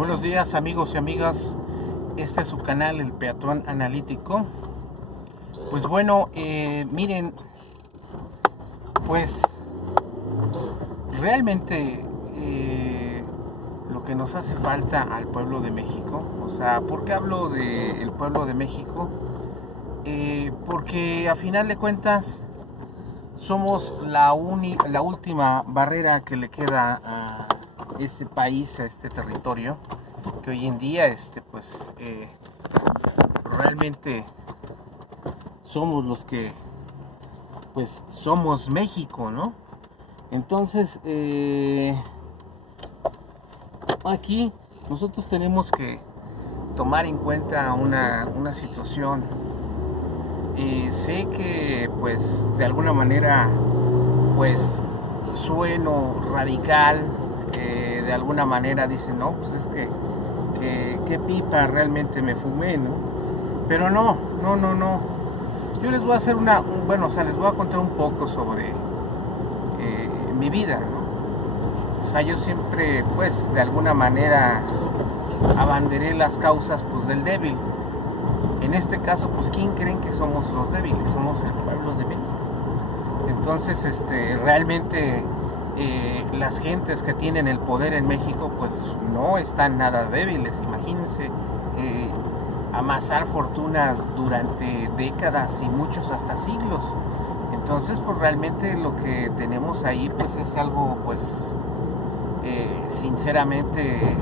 Buenos días amigos y amigas, este es su canal El Peatón Analítico. Pues bueno, miren, pues realmente lo que nos hace falta al pueblo de México, o sea, ¿por qué hablo del pueblo de México? Porque a final de cuentas somos la última barrera que le queda a este país, a este territorio, que hoy en día realmente somos los que pues somos México, ¿no? Entonces aquí nosotros tenemos que tomar en cuenta una situación. Sé que pues de alguna manera pues sueno radical, de alguna manera dicen, no, pues es que pipa realmente me fumé, ¿no? Pero no. Yo les voy a hacer les voy a contar un poco sobre mi vida, ¿no? O sea, yo siempre, pues, de alguna manera abanderé las causas, pues, del débil. En este caso, pues, ¿quién creen que somos los débiles? Somos el pueblo de México. Entonces, realmente las gentes que tienen el poder en México, pues, no están nada débiles. Imagínense amasar fortunas durante décadas y muchos hasta siglos. Entonces, pues, realmente lo que tenemos ahí, pues, es algo, pues, sinceramente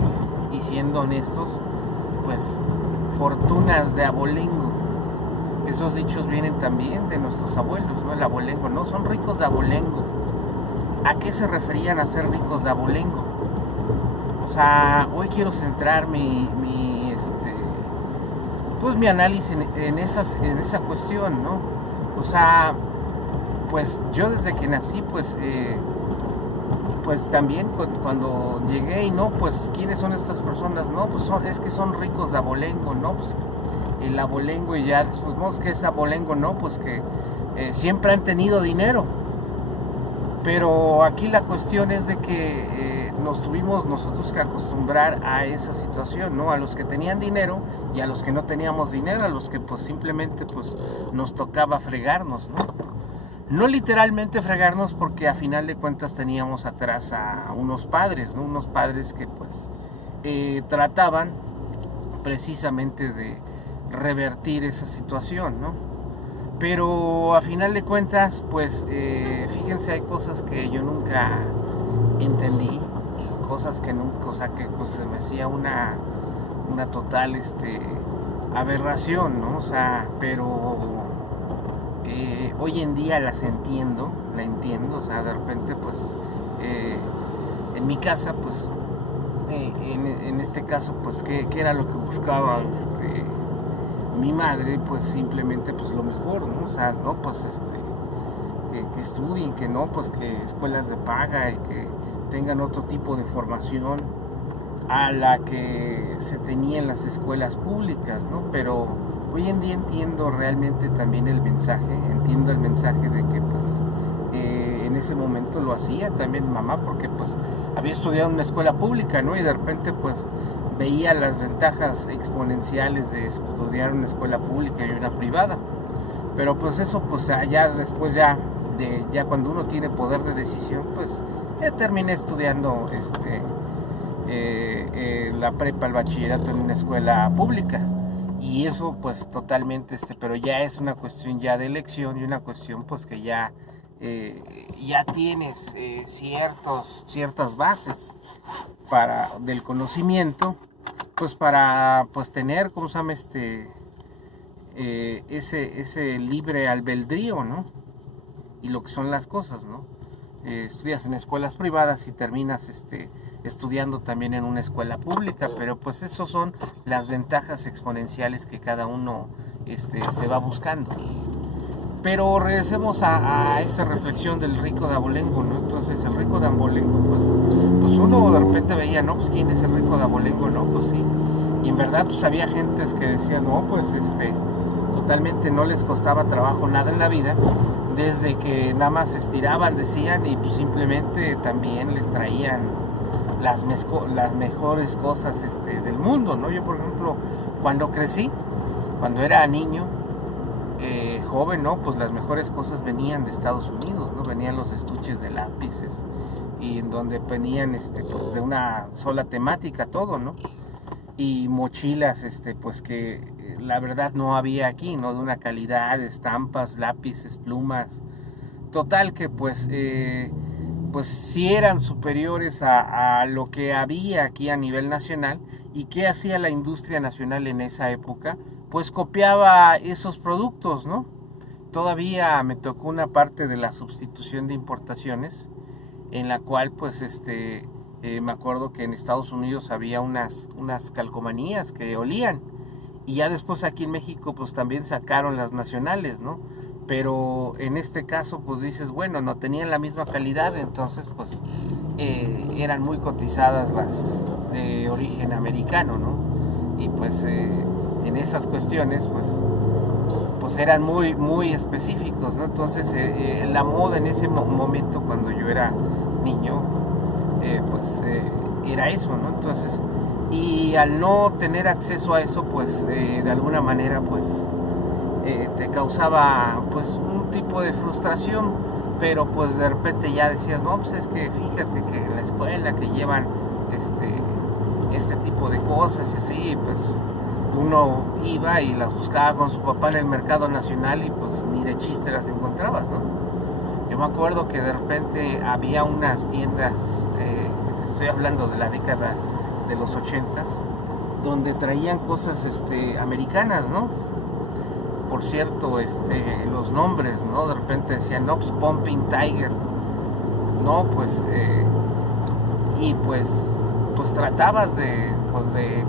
y siendo honestos, pues, fortunas de abolengo. Esos dichos vienen también de nuestros abuelos, ¿no? El abolengo, ¿no? Son ricos de abolengo. ¿A qué se referían a ser ricos de abolengo? O sea, hoy quiero centrar mi análisis en esa cuestión, ¿no? O sea, pues yo desde que nací, pues también cuando llegué y no, pues ¿quiénes son estas personas? No, pues es que son ricos de abolengo, ¿no? Pues el abolengo y ya después, no, es que es abolengo, ¿no? Pues que siempre han tenido dinero. Pero aquí la cuestión es de que nos tuvimos nosotros que acostumbrar a esa situación, ¿no? A los que tenían dinero y a los que no teníamos dinero, a los que pues simplemente pues nos tocaba fregarnos, ¿no? No literalmente fregarnos, porque a final de cuentas teníamos atrás a unos padres, ¿no? Unos padres que pues trataban precisamente de revertir esa situación, ¿no? Pero a final de cuentas, pues fíjense, hay cosas que yo nunca entendí, cosas que nunca, o sea, que pues se me hacía una total aberración, ¿no? O sea, pero hoy en día la entiendo, o sea, de repente pues en mi casa, pues en este caso, pues ¿qué era lo que buscaba mi madre? Pues simplemente pues lo mejor, ¿no? O sea, no, pues que estudien, que no, pues que escuelas de paga y que tengan otro tipo de formación a la que se tenía en las escuelas públicas, ¿no? Pero hoy en día entiendo realmente también el mensaje de que pues en ese momento lo hacía también mamá, porque pues había estudiado en una escuela pública, ¿no? Y de repente pues veía las ventajas exponenciales de estudiar en una escuela pública y una privada. Pero pues eso, pues ya después ya cuando uno tiene poder de decisión, pues terminé estudiando la prepa, el bachillerato en una escuela pública. Y eso pues totalmente, pero ya es una cuestión ya de elección y una cuestión pues que ya tienes ciertas bases del conocimiento, pues para pues tener, ¿cómo se llama? Ese libre albedrío, ¿no? Y lo que son las cosas, ¿no? Estudias en escuelas privadas y terminas estudiando también en una escuela pública, pero pues esos son las ventajas exponenciales que cada uno se va buscando. Pero regresemos a esa reflexión del rico de abolengo, ¿no? Entonces el rico de abolengo, pues uno de repente veía, ¿no? Pues ¿quién es el rico de abolengo? No, pues sí. Y en verdad pues había gentes que decían, no, pues totalmente no les costaba trabajo nada en la vida, desde que nada más estiraban, decían, y pues simplemente también les traían las mejores cosas del mundo, ¿no? Yo, por ejemplo, cuando crecí, cuando era niño, joven, ¿no? Pues las mejores cosas venían de Estados Unidos, ¿no? Venían los estuches de lápices y en donde venían, pues de una sola temática todo, ¿no? Y mochilas, pues que la verdad no había aquí, ¿no? De una calidad, estampas, lápices, plumas, total que pues sí eran superiores a lo que había aquí a nivel nacional. ¿Y qué hacía la industria nacional en esa época? Pues copiaba esos productos, ¿no? Todavía me tocó una parte de la sustitución de importaciones, en la cual pues me acuerdo que en Estados Unidos había unas calcomanías que olían, y ya después aquí en México pues también sacaron las nacionales, ¿no? Pero en este caso pues dices, bueno, no tenían la misma calidad, entonces pues eran muy cotizadas las de origen americano, ¿no? Y pues en esas cuestiones pues eran muy específicos, ¿no? Entonces la moda en ese momento, cuando yo era niño, era eso, ¿no? Entonces, y al no tener acceso a eso, pues de alguna manera pues te causaba pues un tipo de frustración, pero pues de repente ya decías, no, pues es que fíjate que en la escuela que llevan este tipo de cosas y así, pues uno iba y las buscaba con su papá en el mercado nacional y pues ni de chiste las encontrabas, ¿no? Yo me acuerdo que de repente había unas tiendas, estoy hablando de la década de los 80s, donde traían cosas americanas, ¿no? Por cierto, los nombres, ¿no? De repente decían, no, pues Pumping Tiger, no, pues y pues tratabas de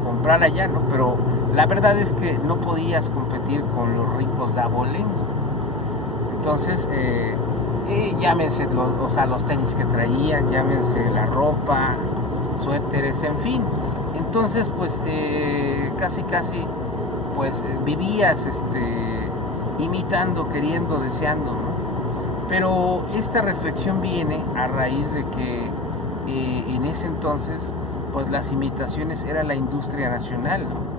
comprar allá, ¿no? Pero la verdad es que no podías competir con los ricos de abolengo. Entonces, llámense los tenis que traían, llámense la ropa, suéteres, en fin. Entonces, pues casi pues vivías imitando, queriendo, deseando, ¿no? Pero esta reflexión viene a raíz de que en ese entonces pues las imitaciones era la industria nacional, ¿no?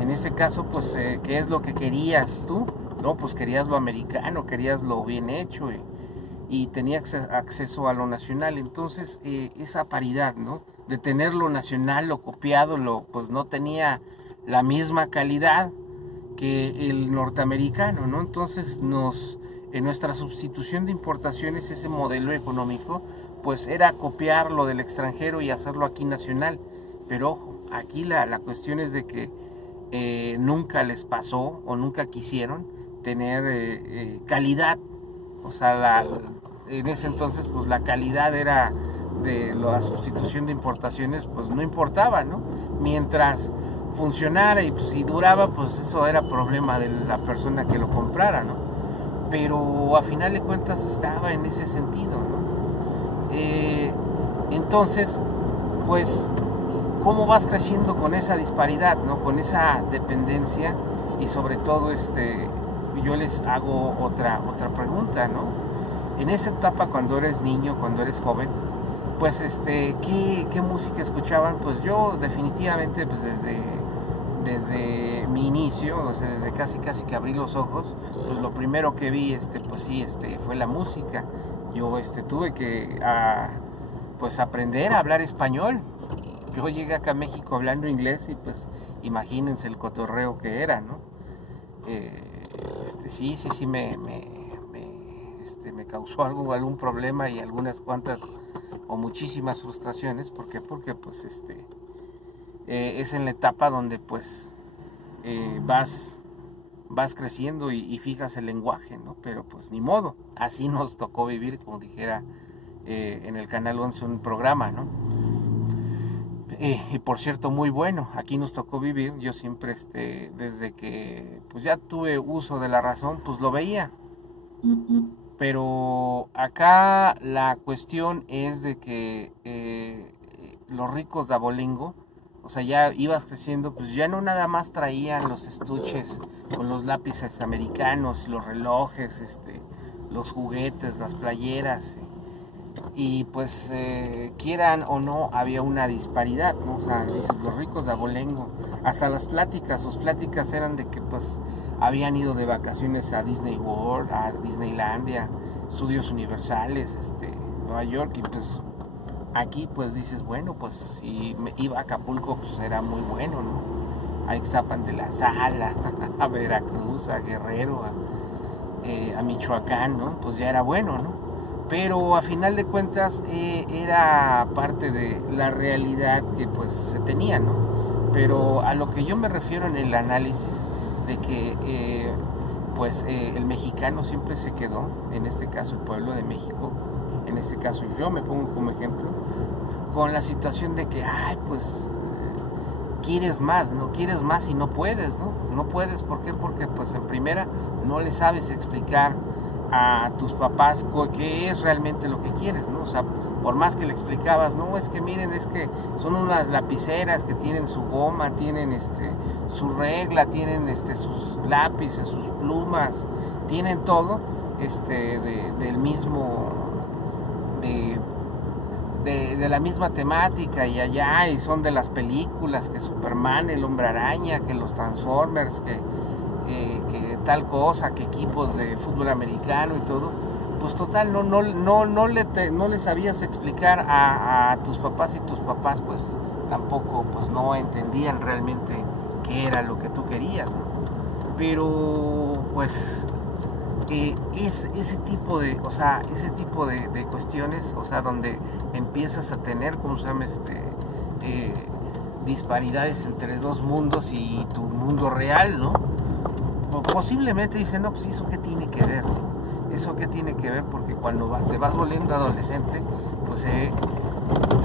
En este caso, pues ¿qué es lo que querías tú? No, pues querías lo americano, querías lo bien hecho y tenías acceso a lo nacional. Entonces esa paridad, ¿no? De tener lo nacional, lo copiado, pues no tenía la misma calidad que el norteamericano, ¿no? Entonces en nuestra sustitución de importaciones, ese modelo económico pues era copiar lo del extranjero y hacerlo aquí nacional. Pero ojo, aquí la cuestión es de que nunca les pasó o nunca quisieron tener calidad. O sea, en ese entonces pues la calidad era de la sustitución de importaciones, pues no importaba, ¿no? Mientras funcionara y pues, si duraba, pues eso era problema de la persona que lo comprara, ¿no? Pero a final de cuentas estaba en ese sentido, ¿no? Entonces, pues, ¿cómo vas creciendo con esa disparidad, ¿no? Con esa dependencia y sobre todo, yo les hago otra pregunta, ¿no? En esa etapa, cuando eres niño, cuando eres joven, pues, ¿qué música escuchaban? Pues yo definitivamente, pues desde mi inicio, o sea, desde casi que abrí los ojos, pues lo primero que vi, pues sí, fue la música. Yo tuve que pues aprender a hablar español. Yo llegué acá a México hablando inglés y pues imagínense el cotorreo que era, ¿no? Sí, me causó algún problema y algunas cuantas o muchísimas frustraciones. ¿Por qué? Porque pues es en la etapa donde pues vas creciendo y fijas el lenguaje, ¿no? Pero pues ni modo, así nos tocó vivir, como dijera en el Canal 11 un programa, ¿no? Y por cierto, muy bueno, aquí nos tocó vivir. Yo siempre, desde que pues ya tuve uso de la razón, pues lo veía. Pero acá la cuestión es de que los ricos de abolengo, o sea, ya ibas creciendo, pues ya no nada más traían los estuches con los lápices americanos, los relojes, los juguetes, las playeras, y pues quieran o no había una disparidad, ¿no? O sea, dices, los ricos de abolengo, hasta sus pláticas eran de que pues habían ido de vacaciones a Disney World, a Disneylandia, Estudios Universales, Nueva York, y pues aquí pues dices, bueno, pues si me iba a Acapulco pues era muy bueno, ¿no? A Ixtapan de la Sala, a Veracruz, a Guerrero, a Michoacán, ¿no? Pues ya era bueno, ¿no? Pero a final de cuentas era parte de la realidad que pues se tenía, ¿no? Pero a lo que yo me refiero en el análisis de que el mexicano siempre se quedó, en este caso el pueblo de México, en este caso yo me pongo como ejemplo, con la situación de que, ay, pues quieres más, ¿no? Quieres más y no puedes, ¿no? No puedes, ¿por qué? Porque pues en primera no le sabes explicar a tus papás qué es realmente lo que quieres, ¿no? O sea, por más que le explicabas, no, es que miren, es que son unas lapiceras que tienen su goma, tienen su regla, tienen sus lápices, sus plumas, tienen todo del mismo de la misma temática y allá, y son de las películas, que Superman, el Hombre Araña, que los Transformers, que tal cosa, que equipos de fútbol americano y todo. Pues total, no le sabías explicar a tus papás, y tus papás pues tampoco pues no entendían realmente qué era lo que tú querías, ¿no? Pero pues ese tipo de cuestiones, o sea, donde empiezas a tener, ¿cómo se llama? Disparidades entre dos mundos y tu mundo real, ¿no? Posiblemente dicen, no, pues eso qué tiene que ver, ¿no? Eso qué tiene que ver, porque cuando te vas volviendo adolescente, pues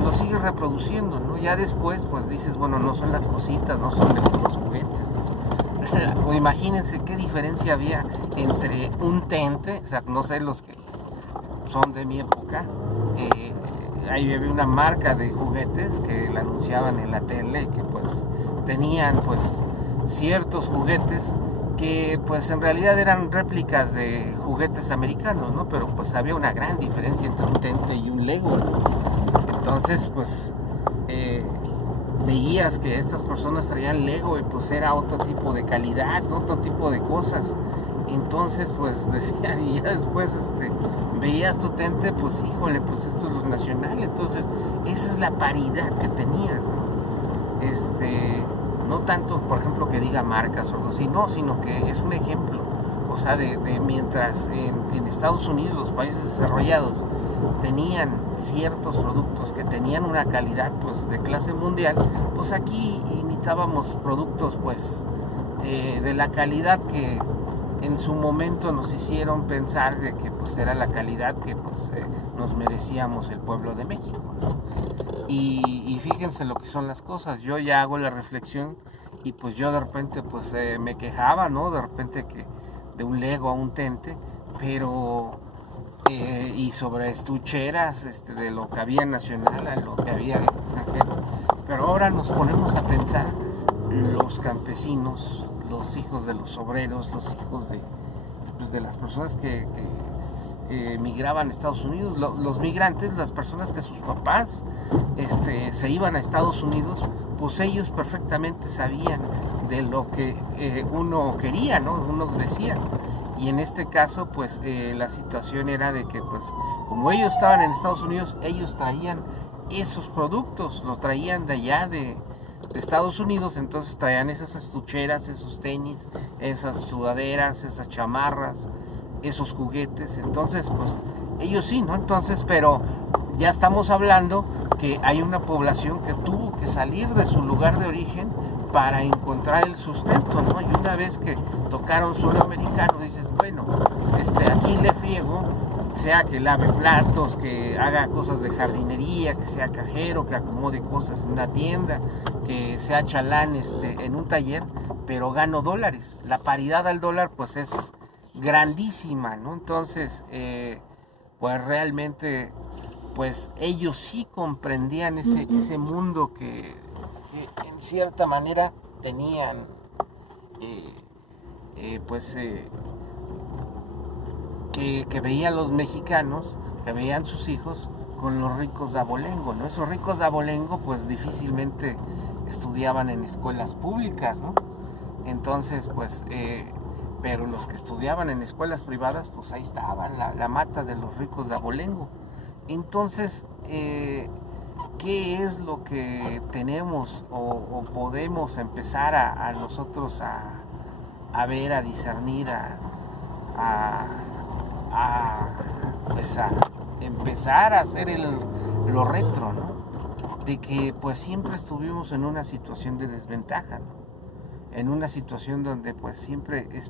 lo sigues reproduciendo, ¿no? Ya después, pues dices, bueno, no son las cositas, no son los juguetes, ¿no? O imagínense qué diferencia había entre un tente, o sea, no sé, los que son de mi época, ahí había una marca de juguetes que la anunciaban en la tele, que pues tenían pues ciertos juguetes que pues en realidad eran réplicas de juguetes americanos, ¿no? Pero pues había una gran diferencia entre un tente y un Lego, ¿no? Entonces pues veías que estas personas traían Lego y pues era otro tipo de calidad, ¿no? Otro tipo de cosas. Entonces pues decían, y ya después veías tu tente, pues híjole, pues esto es lo nacional. Entonces esa es la paridad que tenías, ¿no? No tanto, por ejemplo, que diga marcas o algo así, no, sino que es un ejemplo, o sea, de mientras en Estados Unidos, los países desarrollados, tenían ciertos productos que tenían una calidad pues de clase mundial, pues aquí imitábamos productos pues de la calidad que en su momento nos hicieron pensar de que pues era la calidad que pues nos merecíamos el pueblo de México, ¿no? Y fíjense lo que son las cosas. Yo ya hago la reflexión y pues yo de repente pues me quejaba, ¿no? De repente que de un Lego a un tente, pero y sobre estucheras de lo que había nacional a lo que había extranjero. Pero ahora nos ponemos a pensar, los campesinos, los hijos de los obreros, los hijos de las personas que migraban a Estados Unidos, los migrantes, las personas que sus papás se iban a Estados Unidos, pues ellos perfectamente sabían de lo que uno quería, ¿no? Uno decía. Y en este caso, pues la situación era de que, pues, como ellos estaban en Estados Unidos, ellos traían esos productos, los traían de allá de Estados Unidos, entonces traían esas estucheras, esos tenis, esas sudaderas, esas chamarras, esos juguetes. Entonces pues ellos sí, ¿no? Entonces, pero ya estamos hablando que hay una población que tuvo que salir de su lugar de origen para encontrar el sustento, ¿no? Y una vez que tocaron suelo americano, dices, bueno, aquí le friego, sea que lave platos, que haga cosas de jardinería, que sea cajero, que acomode cosas en una tienda, que sea chalán en un taller, pero gano dólares. La paridad al dólar pues es grandísima, ¿no? Entonces pues realmente pues ellos sí comprendían ese mundo que en cierta manera tenían que veían los mexicanos, que veían sus hijos, con los ricos de abolengo, ¿no? Esos ricos de abolengo pues difícilmente estudiaban en escuelas públicas, ¿no? Entonces pues, pero los que estudiaban en escuelas privadas pues ahí estaban, la mata de los ricos de abolengo. Entonces, ¿qué es lo que tenemos o podemos empezar a nosotros a ver, a discernir, pues a empezar a hacer lo retro, ¿no? De que pues siempre estuvimos en una situación de desventaja, ¿no? En una situación donde pues siempre esperamos